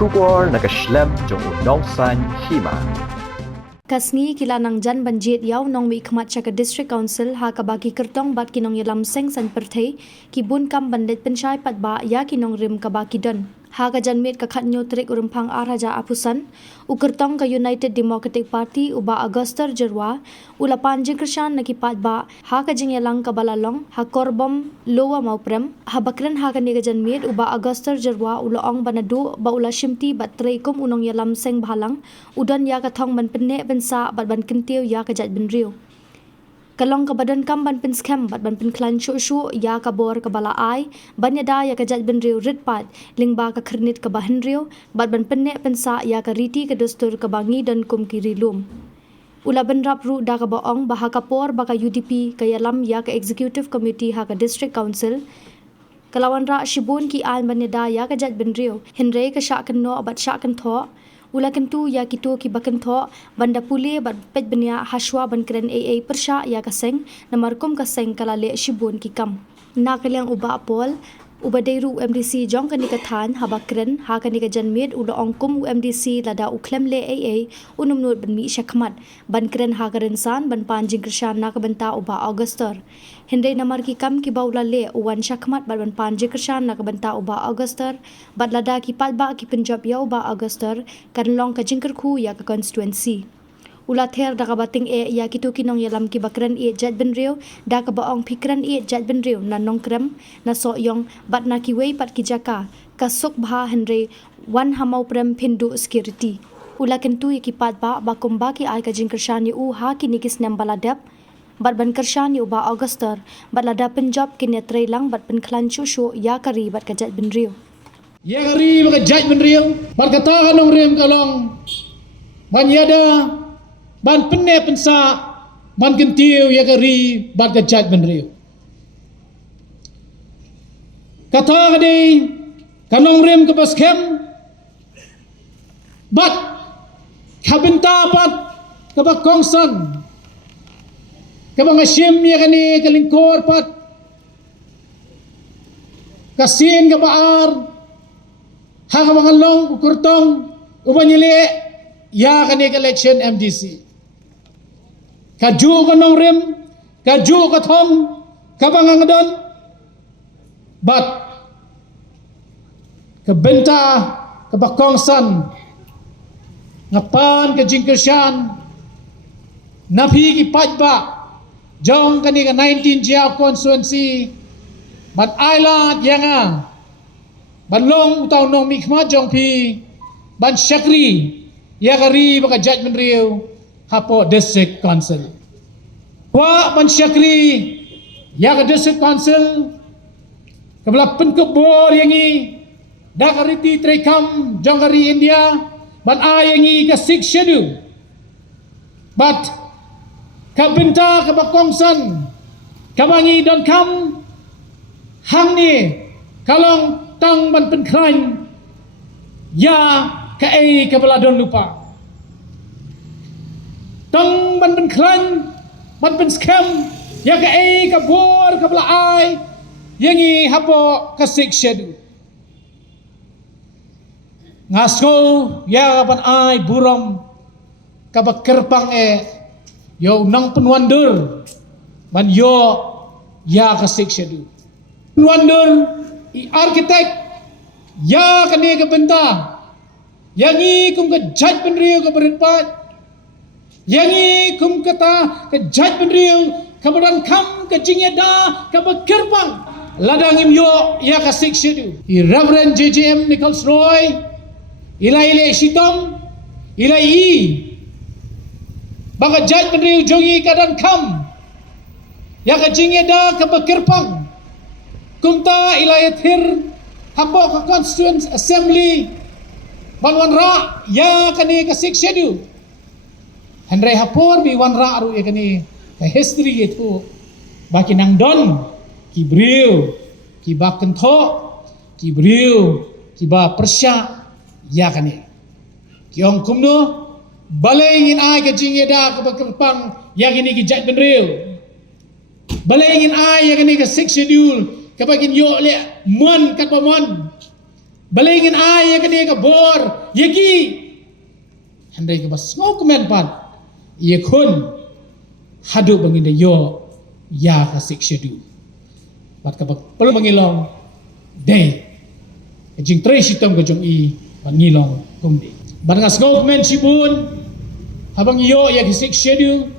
Shubor nakaslem jong unongsan hima. Kasngi kila nang jan banjit yaw nong mi khmat chaka district council ha ka baki kertong bat kinong yalam seng san perthei ki bun kam bandit penchai pat ba ya kinong rim ka baki don ha ka jan met ka khat nyo trik urumphang araja apusan ukertong ka United Democratic Party uba Auguster Jerwa ula panjing krishan na ki pat ba ha ka jing yalang ka balalong ha korbom lowa mauprem ha bakren ha ka ni ka jan met uba Auguster Jerwa ula ong banadu ba ula shimti bat treikum unong yalam seng bhalang udan ya ka thong ban penne sa bat ban kintiu ya ka jat bin riu kalong ka badan kam ban pin scam bat ban pin klan shu shu ya ka bor ka bala ai ban ya da ya ka jat bin riu rit pat lingba ka khernit ka bahan riu bat ban penne pin sa ya ka riti ka dustur ka bangi dan kum ki rilum ula ban rap ru da ka baong ba ha ka por ba ka UDP ka yalam ya ka executive committee ha ka district council kalawan ra shibun ki al ban ya da ya ka jat bin riu hinre ka sha kan no bat sha kan tho ula kentu ya kitu ki bakan tho banda pule bat pet benya haswa ban kren AA persha ya kaseng namarkum kaseng kalale shibun ki kam na kalyang uba pol uba deiru MDC jong kani kathan habakren ha kani ka janmit ula ongkum MDC lada uklem le AA unum nur ban mi shakmat ban kren ha karen san ban panjing krishan na ka banta uba Auguster hindai namar ki kam ki baula le uwan shakmat ban panjing krishan na ka banta uba Auguster bat lada ki palba ki Punjab ya uba Auguster kan long ka jingker khu ya ka constituency ula ther da ka bating e ya kitu kinong yalam ki bakran e jat bin riu da ka baong pikran e jat bin riu na nong krem na so yong bat na ki wei pat ki jaka ka suk bha henre wan hamau prem phindu security ula kentu ki pat ba kumba ki ai ka jing krishan u ha ki nikis nam baladap bat ban krishan u ba Auguster bat lada Punjab ki netre lang bat pen klan chu shu ya kari bat ka jat bin riu ya kari ba ka jat bin riu bat kata kanong rim kalong ban yada ban penne pensa ban kentiu ya kari ban kejat ben riu kata kadi kanong rim ke baskem bat kabinta pat ke bakongsan ke bangasim ya kani ke lingkor pat kasin ke baar ha ka bangalong ukurtong ubanyili ya kani ke election MDC kaju kanong rim kaju kathong kabangangadon bat kebenta kebakongsan ngapan kejingkersyan napi ki pajba jong kani ka 19 Jiao constituency bat ailat yanga ban long utaw nong mikma jong pi ban syakri ya kari baka judgment riu hapo district council wa ban syakri ya ka district council kabla penkebor yangi da kariti trekam jongari India ban ayangi ka six schedule but kabinta ka bakongsan kabangi don kam hangni kalong tang ban penkran ya ka ai kabla don lupa tang ban ben klan ban ben scam ya ka ai ka bor ka bla ai yangi hapo ka six schedule ngasko ya ban ai buram ka bakerpang yo nang penwandur ban yo ya ka six schedule penwandur i architect ya ka ni ka benta yangi kum ka judge ben riu ka beritpat yangi kum kata ke judge ben riu kemudian kam ke jingeda ke bekerbang ladang imyo ya ka six schedule i Reverend JJM Nichols Roy ilai sitom ilai baka judge ben riu jongi kadan kam ya ka jingeda ke bekerbang kumta ilai thir hapo ka constituent assembly banwan ra ya kani ka six schedule Henry hapor bi wan ra aru yakani ka history itu baki nang don ki briu ki baken tho ki briu ki ba persya yakani kiong kumno balengin ai ka jingeda ka bakempang yakini ki jat benriu balengin ai yakani ka six schedule ka bagin yo le mon kat pamon balingin ay kani ka bor yagi handai ka bas ngok men pat ye kun hadu bangin de yo ya ka sik shedu bat ka pel bangilong de jing tre sitam ka jong i bangilong kumdi bat ngas ngok men sibun habang yo ya ka sik shedu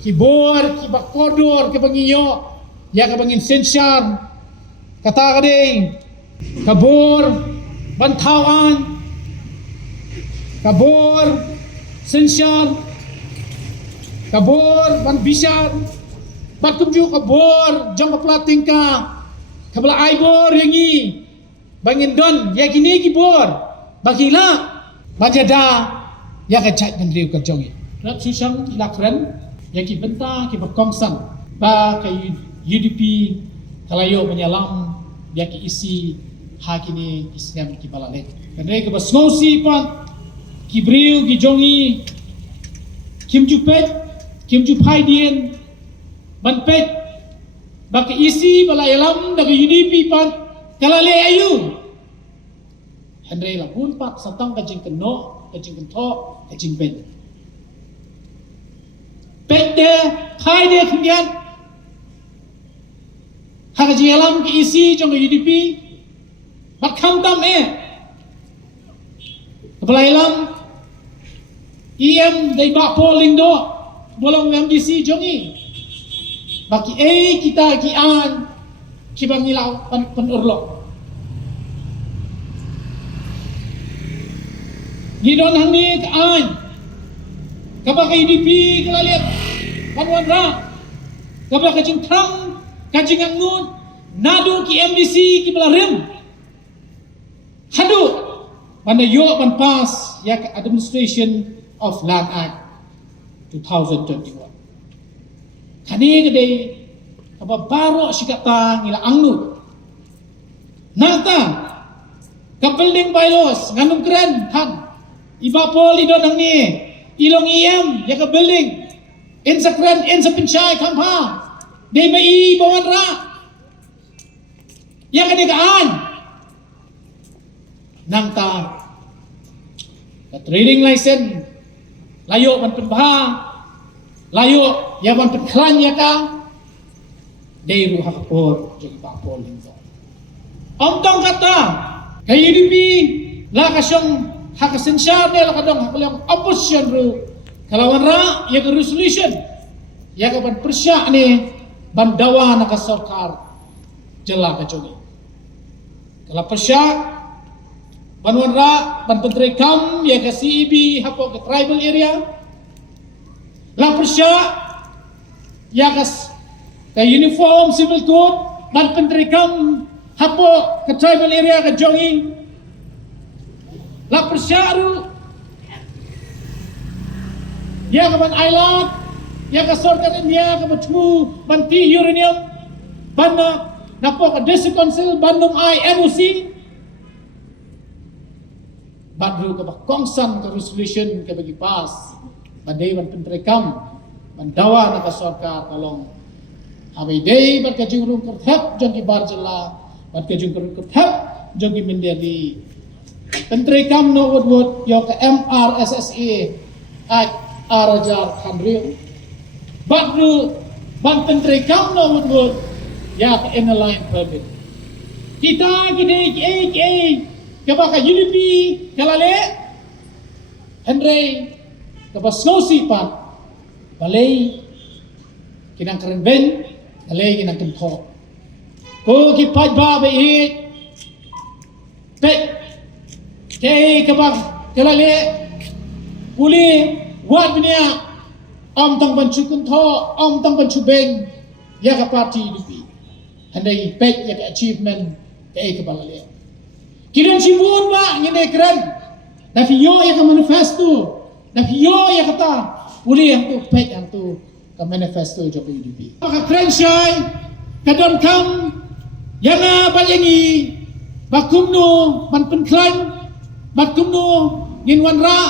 ki bor ki bakodor ki bangiyo ya ka bangin sensyan kata ka de kabor bantawan kabor sensyan kabor ban bisan bat kumju kabor jang plating ka kabla aibor yangi bangin don ya kini kibor bagila bajada ya ka chat dan riu ka jongi rak susang ilakran ya ki benta ki bakongsan ba ka UDP kalayo penyalam ya ki isi hakini Islam ki balale kanai ka basnosi pan ki briu ki jongi kim ju paidien ban pet ba ki isi balayalam da UDP pan kalale ayu handai la pun pat satang ka jing keno ka jing kento ka jing ben pet de khai de kemudian hak jialam ke isi jong UDP bat kham tam kepelailam dai ba polling do bolong MDC jongi baki kita ki an ki bangilau pan urlo ni don hang ka an kapag UDP kalaliat panwan ra kapag kajing thang kajing angun nadu ki MDC ki balarim hadu pada yo pan pass ya Administration of Land Act 2021 kani gede kapag baro sikata ngila angnu nata ka building bylaws nganum keren han ibapol idon ang ni ilong ya ka building insa kren insa pinchay kampa day mai bawan ra ya ka digaan nang ta ka trading license layo man penbaha layo ya man penklan ya ka day ru hakapor jadi bapol linggo omtong kata kay UDP la kasyong hakasensya nila kadang hakaliang opposition ru kalawan ra ya ka resolution ya ka ban persya ni bandawa na ka sarkar jela ka jogi kala persya banwan ra ban pentri kam ya ka CEB hapo ka tribal area la persya ya ka uniform civil code ban pentri kam hapo ka tribal area ka jogi la persyaru ya ka ban island ya ka sorkan India ka batmu banti uranium banda napo ka district council bandung MOC badru ka kongsan ka resolution ka bagi pas badai ban pentrekam bandawa na ka sarkar kalong habai day bat ka jurung kerthap jong ki barjala bat ka jurung kerthap jong ki mendeli pentrekam no wood yo ka MRSSA Act Arajar Khandriu badru ban pentrekam no wood ya ka inline permit kita gede kaba ka UDP kalale Henry kaba snowsi pa balay kinang karenben balay kinang tumpo ko ki pajba be hit pe kay kaba kalale uli wat niya tang banchukun tho tang banchubeng ya ka party UDP Henry pe ya ka achievement kay kabalale kiran sibun ba ngene keren na fiyo ya ka manifesto na fiyo ya kata uli yang tu pek yang tu ka manifesto jo UDP maka keren syai kadon kam yana bayangi bakumno ban penklan bakumno ngin wanra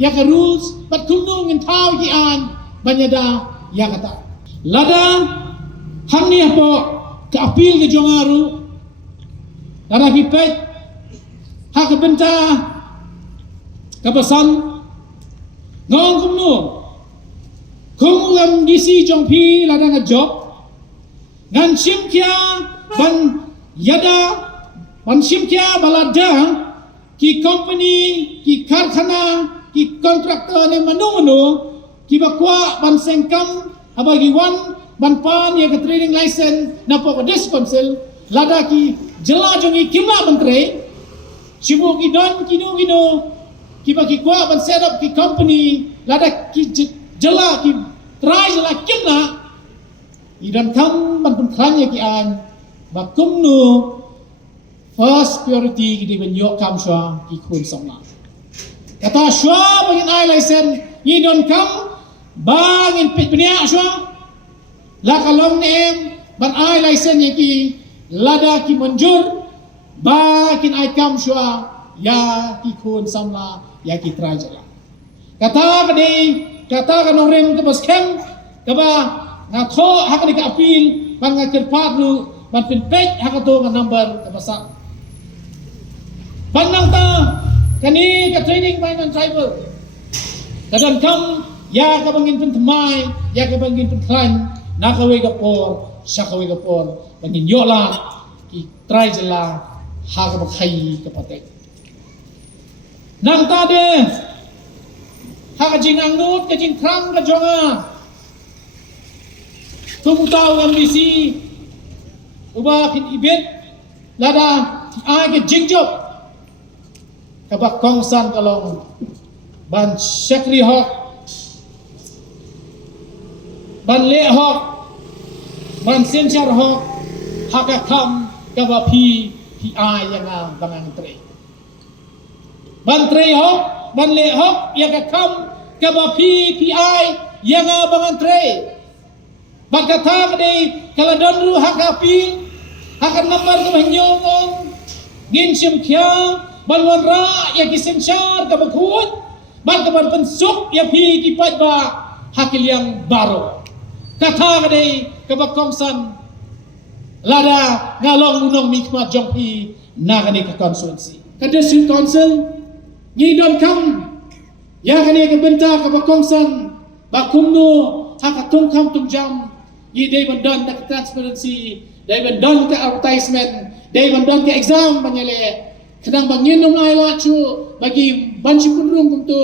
ya ka rules bakumno ngin taw gi an banyada ya kata lada hang ni apo ka apil ke jongaru lada hipet benta kapasan ngong kumno kung DC jong pi ladang job ngan sim kia ban yada ban sim kia balada ki company ki karkhana ki kontraktor ne manu ki bakwa ban sengkam abagi wan ban pan ya trading license na po dis council lada ki jela jongi kimla bantre sibu ki don kino ki bagi kwa ban set up ki company lada ki jela ki try jela kimla idan kam ban pun khanya ki an bakum nu first priority ki di ben yok kam shwa ki khun somla kata shwa bangin ai license ni don kam bangin pit benia shwa la kalong nem ban ai license ye ki lada ki manjur ba kin ai kam shwa ya ki khun samla ya ki try jala kata kanong rem ke baskem kaba nga tho hakani ka appeal ban nga kerpat lu ban pin page hakato nga number kabasa ban nang ta kani ka training by non tribal kadang kam ya ka bangin pin thamai ya ka bangin pin klan nakaway ka por syakaway ka por bangin yola ki try jala haka bakhay kapatid nang tade haka jing angut ka jing kram ka jonga tumutaw ang bisi uba kin ibit lada ay ka jing job kabak kongsan kalong ban syakri hok ban le hok ban sensyar hok haka kam kaba pi ai yang bangang tre ban tre hok ban le hok yang kam kaba pi ai yang bangang tre bagata kade kala donru haka pi haka number ke banyong ngin sim kya balwan ra ya kisensyar kaba khut ban kaban pensuk ya pi ki pat ba hakil yang baro kata kade kaba kongsan lada ngalong munong mikmat jongpi na kani ka konstituensi ka district council ni don kam ya kani ka benta ka bakongsan bakumno haka tungkam tungjam ni day bandan ka transparency day bandan ka advertisement day bandan ka exam banyale kadang bangin nung ay lachu bagi bansi kunrung kunto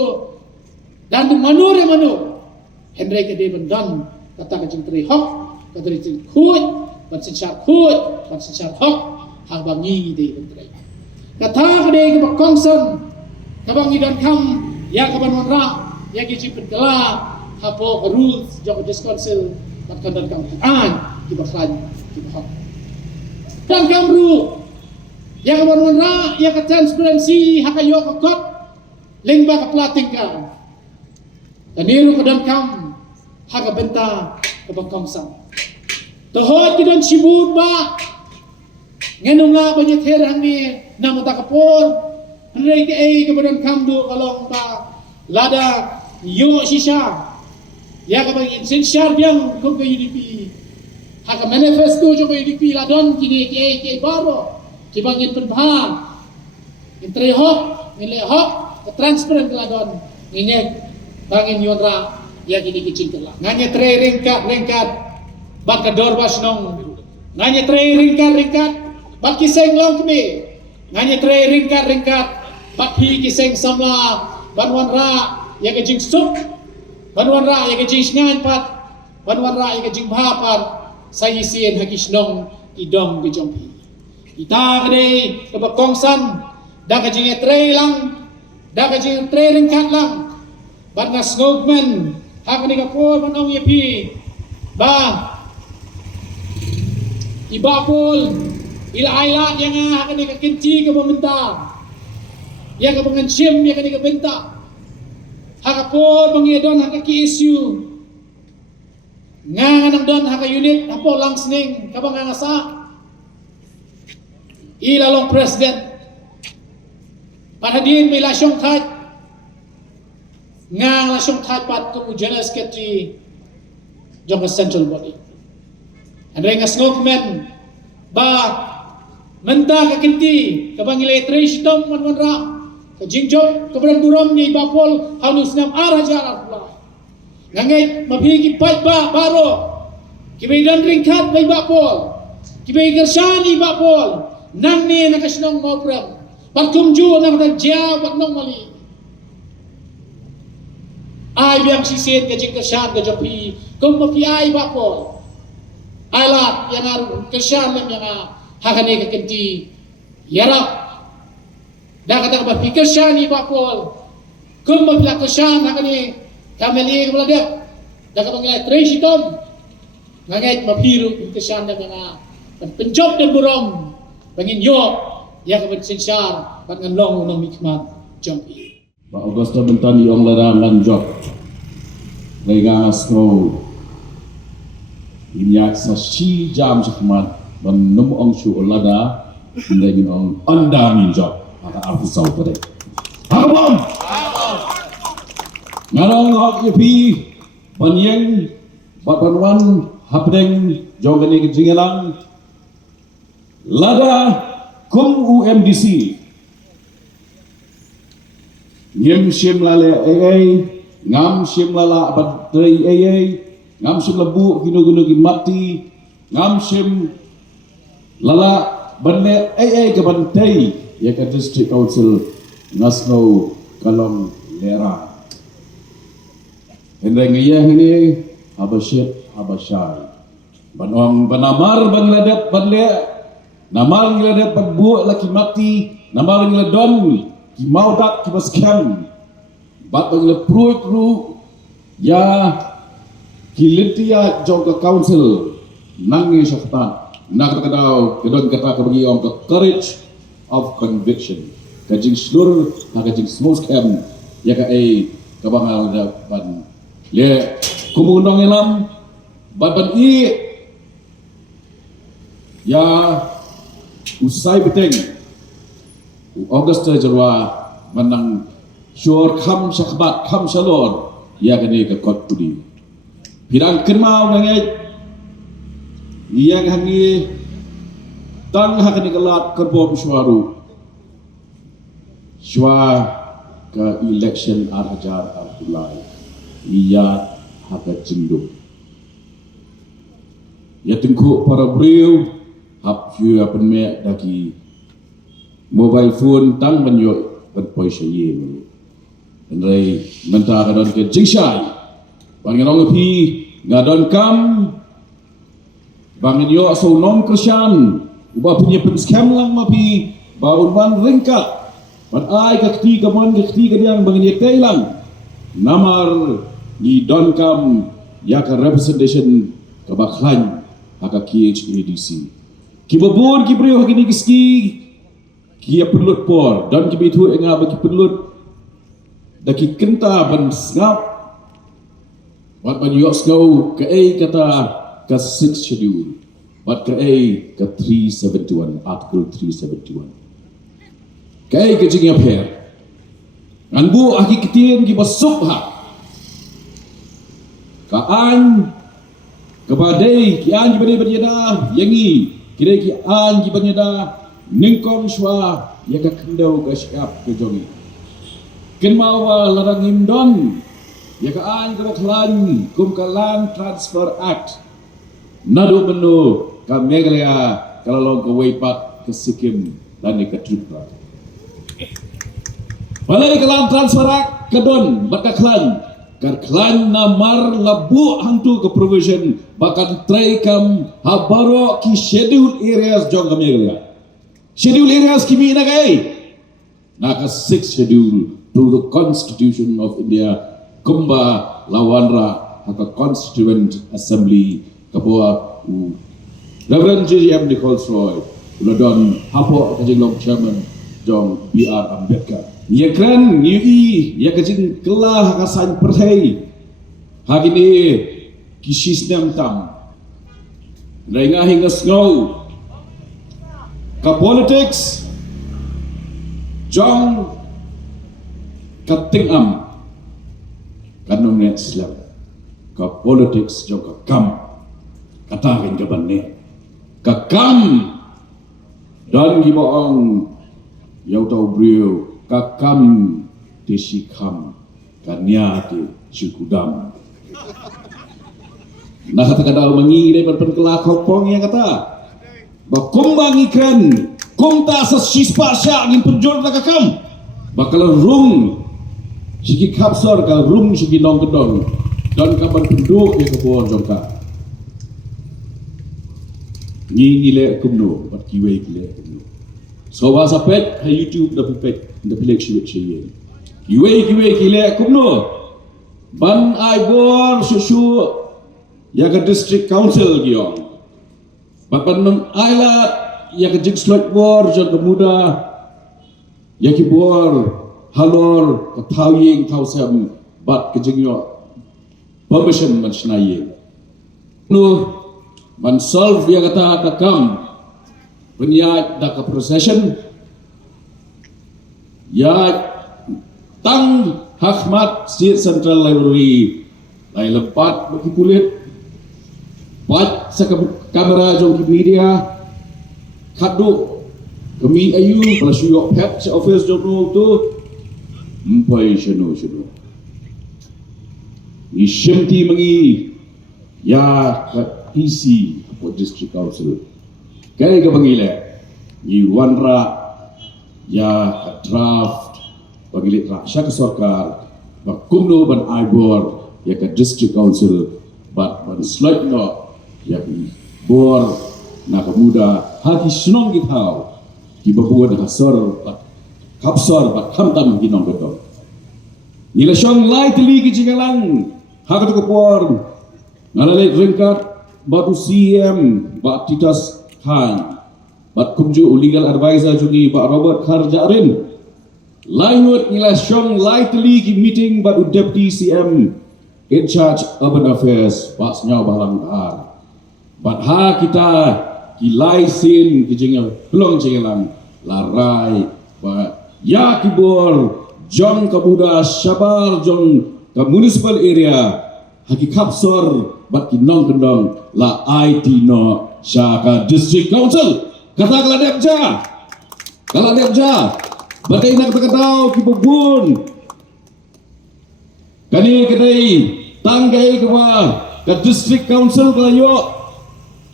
dan manure manu hendrai ka day bandan kata ka jingtri hok ka dari khut ban sensyar khut ban sensyar hok hang bangi de bentre kata kade ke bakongson ka bangi dan kam ya ka ban wanra ya ki cipet kala hapo rules jong dis council bat kan kam an ki baklan ki hok dan kam ru ya ka ban wanra ya ka transparency hakayo ka kot lingba ka plating ka taniru ka dan kam haka benta ka bakongson tohot kidon sibut ba ngeno nga banyak herang ni namata kapor henry ke kemudian kamdu kalong ba lada yo sisa ya ka bang insensyar biang kung ke UDP haka manifesto jo ke UDP ladon kini ke baro ki bangin penbahan intre hok nile hok transparent ladon inyek bangin yonra ya kini kecil kala nganya tre ringkat bat ka dorbas nong nganya tre ringkat bat kiseng long kami nganya tre ringkat bat hi kiseng samla banwan ra ya ka jing sup banwan ra ya ka jing sngan pat banwan ra ya ka jing bhapat sayisien hakis nong idong gejompi kita kade ka bakongsan da ka jing tre lang da ka jing tre ringkat lang bat nga snogman hakani ka po manong yepi ba ibapol ila ayat yang akan dikekenci ke pemerintah yang ke pengensim yang akan dikebenta hakapol mengidon hakaki isu nganang don haka unit hapo langsning kabang ngasa ilalong presiden panadin may lasyong tat ngang lasyong tat pat kumu general secretary jong central body Andai ngasngok men ba Menta ka kinti kabang electric tom man ra ka jingjok kabran buram ni bapol halus nam araja arapla ngangay mabhigi pat ba baro kibay dan ringkat bay bapol kibay gersani bapol nang ni nakasnong mopram pagkumju nang tadja baknong mali ay biang sisit ka jing kersan ka japi kum mapi ay bapol alat yang aru kersan lam yang hakane ka kinti yarap dah kata ba fikir syani bapol kum ba pila kersan hakane kameli ka beladak dah ka bangai trace tom ngait mapiru kersan lam yang penjob dan burong bangin yo ya ka bersinsar dengan long unang mikmat jampi Pak Augusta Bentani Ong Larangan Job Legas Snow Inyak sa si jam sakmat dan num ong shu olada indagin ong andami job maka arfu sau pare habom ngarong hok yepi banyeng bapanwan hapdeng jogani kijingelang lada kum UMDC ngem sim lale ngam sim lala bateri ngam sim lebu gino-gino mati ngam sim lala bane ke bantai ya ke district council Ngasno Kalong Lera hendeng iya ini habasyai banong banamar bangladet banle namar ngladet pagbu laki mati namar ngladon ki maudat ki baskam bat bangle pru ya kilintia jongka council nangi syaktan nak kadau kedon kata bagi orang ke courage of conviction kajing seluruh kajing small scam ya ka kabangal ban le kumundong ilam ban i ya usai beteng Augusta Jarwa manang syur kham syakbat kham shalor ya kani ke kot pudi pirang kenmau ngai yang hangi tang hakani kelat kerbom suaru sywa ke election Arhajar Abdullah iya haka jinduk ya tengku para beliau hap view apen me daki mobile phone tang banyo berpoisa ye ndai menta kadon ke jingshai bangirong pi ngadon kam bangin yo so nom kersan uba punya penskam lang mapi baun ban ringkat ban ai ka ketiga mon ka ketiga yang bangin ye kailang namar ni don kam ya ka representation ka baklan haka KHADC kibabun kibriyo hakini kiski kia pelut por dan kibitu enga bagi pelut daki kenta ban ngap wat ban yo skau ke kata ke 6 schedule but ke 371 article 371 ke jingya pher anbu aki kitien ki basuk ha ka an kepadai ki an ki berjeda yangi kira ki an ki berjeda ningkong shwa ya ka kendau ka syap ke jongi kenmawa larang imdon ya ka an ka baklan kum ka land transfer act nadu menu ka Meghalaya kalau ke Waipat ke Sikkim dan ke Tripura balai ka land transfer act kedon baka klan klan namar labu hantu ke provision bakan try kam habaro ki scheduled areas jong ka Meghalaya schedule areas kimi na kay naka 6 schedule to the Constitution of India kumba lawanra haka Constituent Assembly kapua Reverend J.M. Nichols Roy ulodon hapo kajing long chairman jong B.R. Ambedkar ya kran ngi ya kajing kelah kasan perhai hagini kisisnem tam renga hingga snow ka politics jong kating am kanong net Islam ka politics jong ka kam katarin ka banne ka kam Dan gibaong yau tau brio kakam desikam kanya ti syukudam. Nah kata kadal mangi daripada penkelak hopong yang kata bakumbang ikan kumta sa sispa siya ngin penjol na kakam bakal rum sigi kapsor kal rum sigi nong kedong dan kapan penduk ya kebuan jongka ngile kumno bat kiwe kile kumno so bahasa pet ha YouTube da pet da pilek shiwet shiye kiwe kile kumno ban ai bor susu ya ke district council giong bapan non ailat ya ke jig slot bor jon kemuda ya ki bor halor ke tawying tausam bat ke jingyo permission man shnaye no man solve ya kata kakam penyat da ke procession ya tang Hakmat State Central Library lai lepat bagi kulit pat sa kamera jong media kadu kami ayu para suyok pet sa office jong tu mpai sheno ni shemti mangi ya ka PC for district council kai ka bangile ni wanra ya ka draft bangile raksha ka sarkar ba kumno ban aibor ya ka district council bat ban slide no ya bor na pemuda haki senong gitau ki babuan hasor kapsor bat hamtam ginong betul nila syong lai teli ki jingalang hakat ko por ngalale ringkat batu CM bat titas khan bat kumju legal advisor jungi bat Robert Kharjarin lainut nila syong lai teli ki meeting bat deputy CM in charge urban affairs bat nyaw balang ar bat ha kita kilai sin kijingal pelong jingalang larai ba ya kibor jong kabuda syabar jong ka municipal area haki kapsor bat kinong kendong la IT no syaka district council kata kaladep ja batai nak kata kibubun kani kedai tanggai ke ka district council kelayo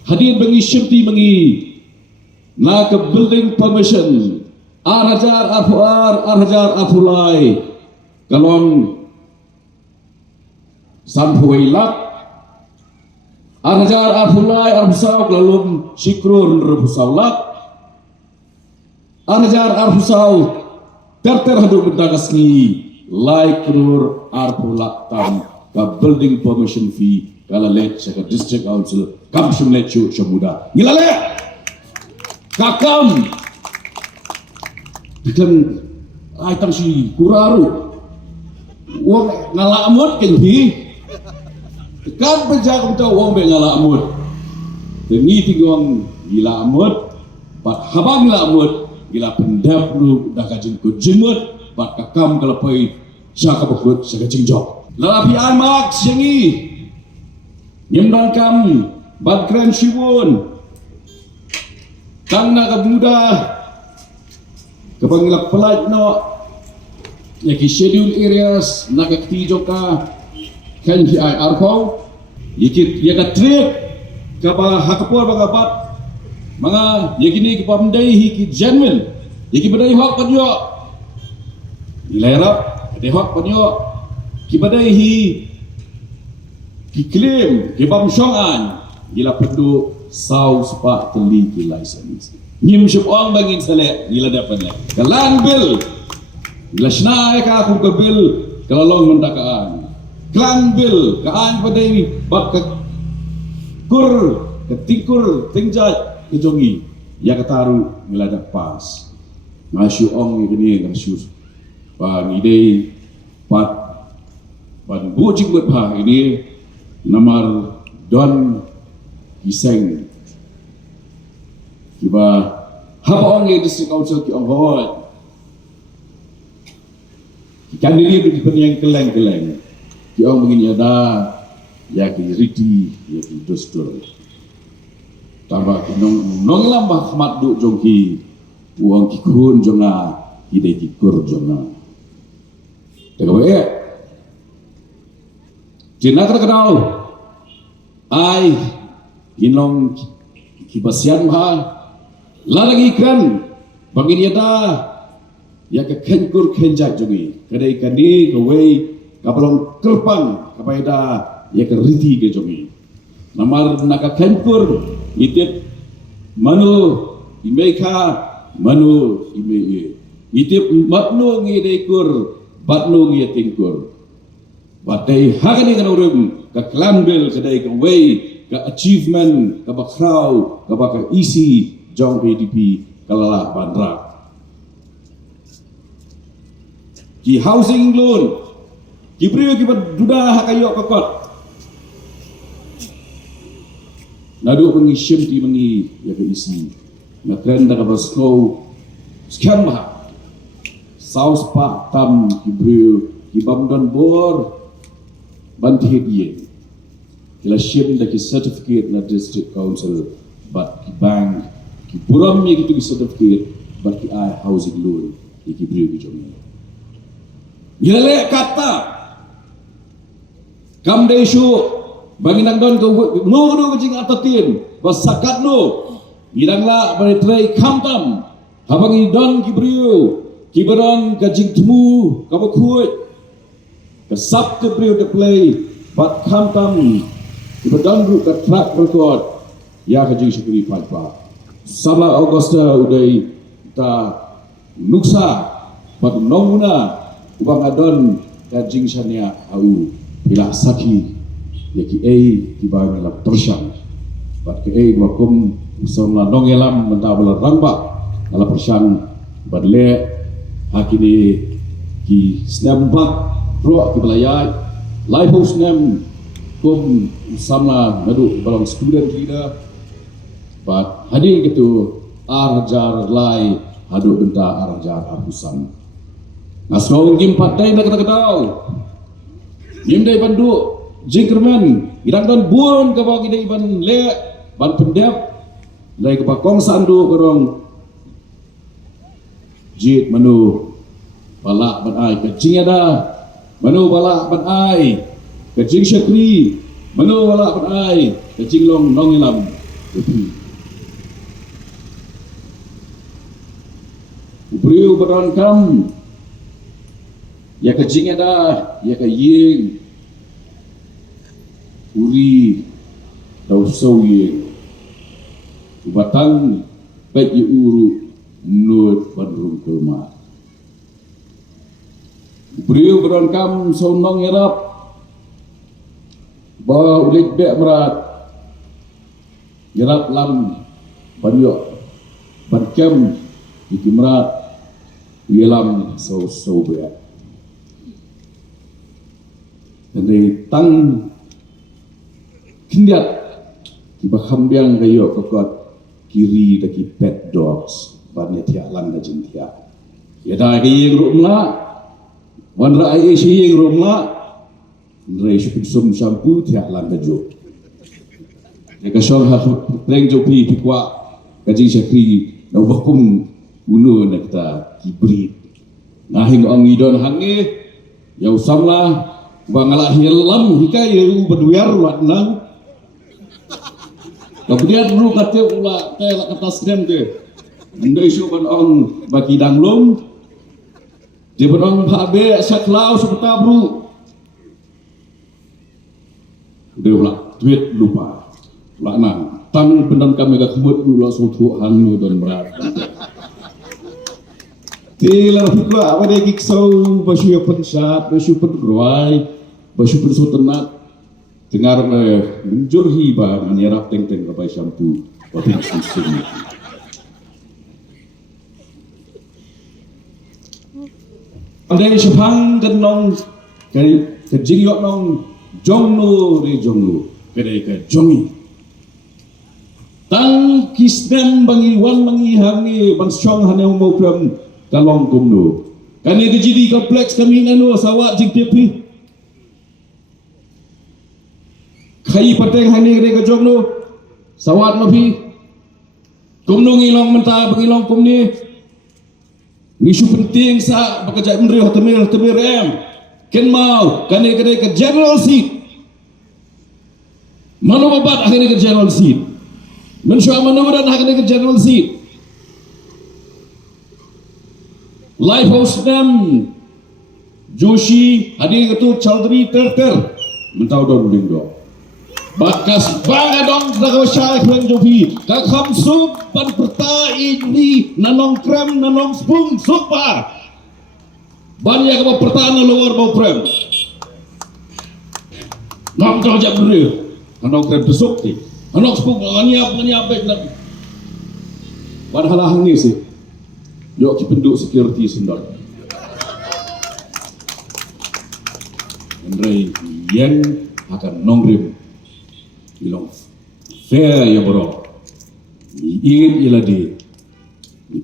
hadir bengi syirti bengi na ke building permission arhajar afulai kalong sampuai lak arhajar afulai arbusau lalum sikrun rebusau lak arhajar arbusau terter hadu bendagasni lai krur arpulak tam ke building permission fee kala let sa district council kam shumlet chu shamuda ngilale kakam dikan ai tang si kuraru wong ngalamut kenhi kan penjaga kita wong be ngalamut dengi tigong gila amut pat habang lamut gila pendap lu dah kajing ku jemut pat kakam kalapai syaka bekut sa kajing jok lalapi amak sengi nyemdan kam badkran siwon tang na kabuda kapangilak pelat no yaki schedule areas nakakti joka kan hi ai arko yiki yaka trip kapa hakapor bagabat mga yakini kipamdai hiki genuine yaki badai hak panyo ilerap badai hak panyo kibadai hi kiklaim kibam syongan gila pendu sau sepak teli ki license nyim syupong bangin sale gila dapat kalan bil gila snai ka aku ke bil kalalong mentakaan klan bil kaan padai bak ke kur ketikur tingjat kejongi ya kataru gila dak pas ngasyu ong ini ngasyu bang ide pat ban bujing buat pa ini namar don Iseng kiba hapa onge district council ki onghot kan diri di penyang keleng ki ong begini ada ya ki riti ya ki dostor tambah nong lambah mat du jongki uang kikun jonga ide kikur jonga degawe jina kenal ai inong kibasian ha larang ikan bagi dia dah ya ke kenkur kenjak jongi kadai kadi gawe kabalong kerpang kapaida ya ke riti ke jongi namar naka kenkur itip manu imeka manu ime itip matnu ngidekur batnu ngitingkur batai hagani kan urum ka klambel kadai ka way ka achievement ka bakraw ka baka isi jong PDP kalala bandra ki housing loan ki priyo ki duda hakayo kakot nadu pengi syemti mengi ya ka isi na trend ka basko scam ha South Park tam Kibril Kibamdan Bor Bantih dia Kila syim da ki certificate na district council But ki bank Ki buram ya gitu ki certificate But ki ai housing loan Ki Kibril ki jomi Gila le kata Kam day show Banginang don ko ngono ko jing atatin Basakat no Gidang la bari tray kamtam Habangi don Kibril Kibarang kajing temu kabakuit kasap ke beliau de play bat kamtam kibadang ru ka track record ya kajing syukuri patpa sama Augusta udai ta nuksa bat nomuna ubang adon kajing syania au bila saki yaki kibang la tersyang bat ke makum usam la nongelam mentabala rangba ala persyang badle hakini ki snam bak ro ki belayat live host nam kum samla nadu balang student leader but hadir gitu arjar lai hadu benta arjar abusan nasau ngim patai nak kata tahu ngim dai bandu jingkerman irang dan buon ka bagi dai ban le ban pendep lai ka kong sandu korong jit manu balak ban ai kecing ada manu balak ban ai kecing syakri manu balak ban ai kecing long nongilam ubriu badan kam ya kecing ada ya kaying uri dau sauye batang baik uru nur bandung kelma beriu berangkam sonong erap ba ulik be merat erap lam banyo barkem ikimrat yelam so be dari tang kindiat kibahambiang kayo kokot kiri daki pet dogs banyak tiak lang na jintia. Ya dah kaya rumla, wanra ay siya rumla, ray sum shampoo tiak lang na jo. Ya kasong ha pleng jo pi pikwa kajing syakri na wakum uno na kita kibrit. Ngahing ang idon hangi, ya usamla bangala hilam hikay yu baduyar watnang. Kemudian dulu kata pula kaya kata stem ke. Ndai syu ban ong bagi danglum di ban ong phabe saklau supta bru deula tweet lupa lakna tang pendan kami ga khmut lu la sotu hanu don berat tila pula apa de giksau basyu pensat basyu penroai basyu pensutenat dengar menjur hiba menyerap teng-teng rabai shampoo waktu susun. Andai sepang kenong kari kejingyok nong jongno re jongno kare ke jongi tang kisden bangi wan bangi hangi ban strong hanau mo pram kalong kumno kani dijidi kompleks kami nanu sawat jing tepi khai pateng hani re ke jongno sawat mapi kumno ngilong menta bangilong kumni Isu penting sa bekerja menteri hotemir em. Ken mau kane ke general seat. Mana babat akhirnya ke general seat. Mensua mana badan akhirnya ke general seat. Life House Nam Joshi hadir ketua Chaudhry Ter mentau dong dinggo. Bakas bangga dong daga syai klang jopi ka kham sup pan perta ini nanong krem nanong spung super banyak apa pertana luar bau krem nam kau jak beri nanong krem besuk ti nanong spung nganyap baik nak padahal hang ni sih yok penduk security sendal Andrei yang akan nongrim ilong fair ya bro ingin iladi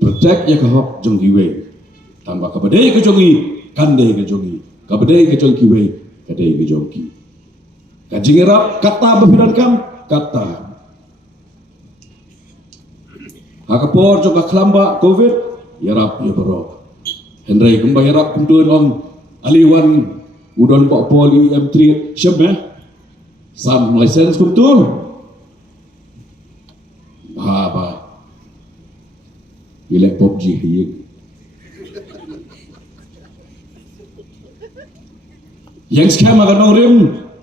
protect ya kahok jong giwe tambah kabadai ke jongi kandai ke jongi kabadai ke jong giwe kadai ke jongi kajingerap kata berfiran kam kata hakapor jong kelamba covid ya rap ya bro Henry kembali rap kumtuan om aliwan udon pak poli M3 syabeh sam license betul apa ilek PUBG hiye yang scam akan norim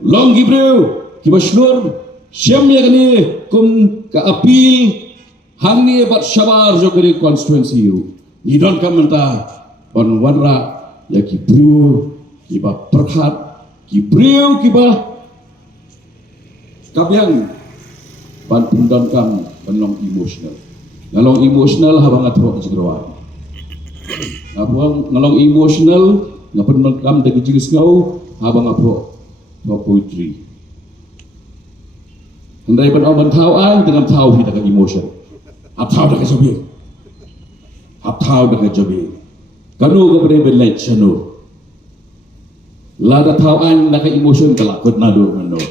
long gibreu kibaslur syam ya kani kum ka appeal hangni bat shabar jogri constituency yu idon kamenta on wanra ya kibreu kiba perhat kibreu kiba kabyang ban pundan kam banlong emotional ngalong emotional habang atro jigrawat ngalong emotional ngapundan kam dagi jigis ngau habang atro poetry andai ban ban thau an dengan thau hi daga emotion thau daga jobi thau daga jobi kanu ko bre belai chano lada thau an daga emotion kala kutnado mano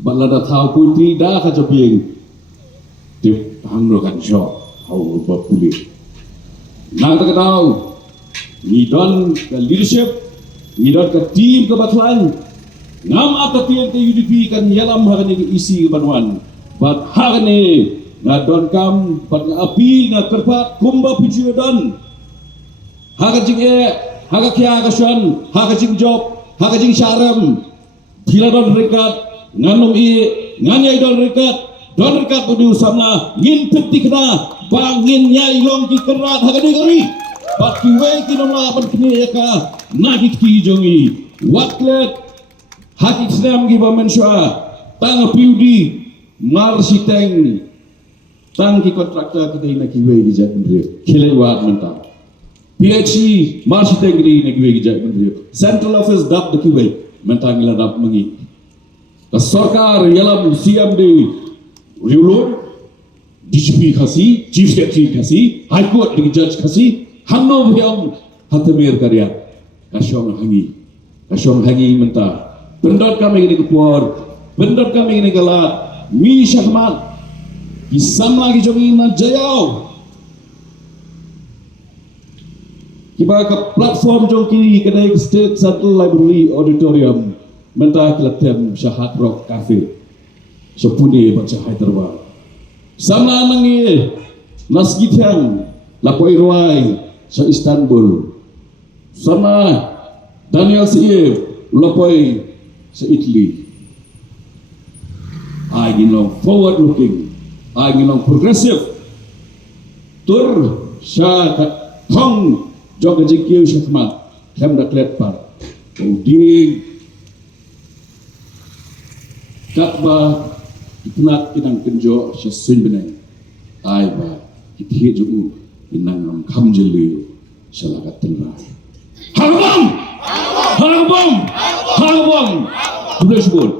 balada thau putri dah kaca pieng tip hangro kan shop hau bapuli nang tak tahu ngidon ke leadership ngidon ke team ke batlan ngam atau tiang ke UDP kan yalam hari ini isi kebanuan bat hari ini ngadon kam bat apil na kerpat kumba puji don haga jing haga kia kasan haga jing job haga jing syaram bila don rekat nganum nganyai don rekat budi usamna ngin peti kena bangin nyai long ki kerat hagani gari bat kiwe kinona ban kini ka nagi ki jongi waklet haki sedam gi ba mensua tang piudi mar siteng tang ki kontraktor kedai na kiwe gi jak mendri khile wat menta PHC mar siteng gi na kiwe gi jak mendri central office dap de kiwe menta ngila dap mengi सरकार याला CMD रिवलोड DGP khasi chief secretary khasi high court di judge khasi hanno bhiam hatmer karya kasong hangi menta pendot kami ini kepuar pendot kami ini galat mi syahmat isama ki jongi na jayau kiba ka platform jongki kedai state satu library auditorium menta kelatihan syahat rock cafe sepudi baca Hyderabad sama nangi nasgithan lapoi ruai sa Istanbul sama Daniel Sieb lapoi sa Italy I ginong forward looking I ginong progressive tur sa thong jog jikyu syakmat kem da kletpar di katba itnat inang kenjo syasun benai ai ba ithi ju inang kham jelu salakat tenra harbam boleh sebut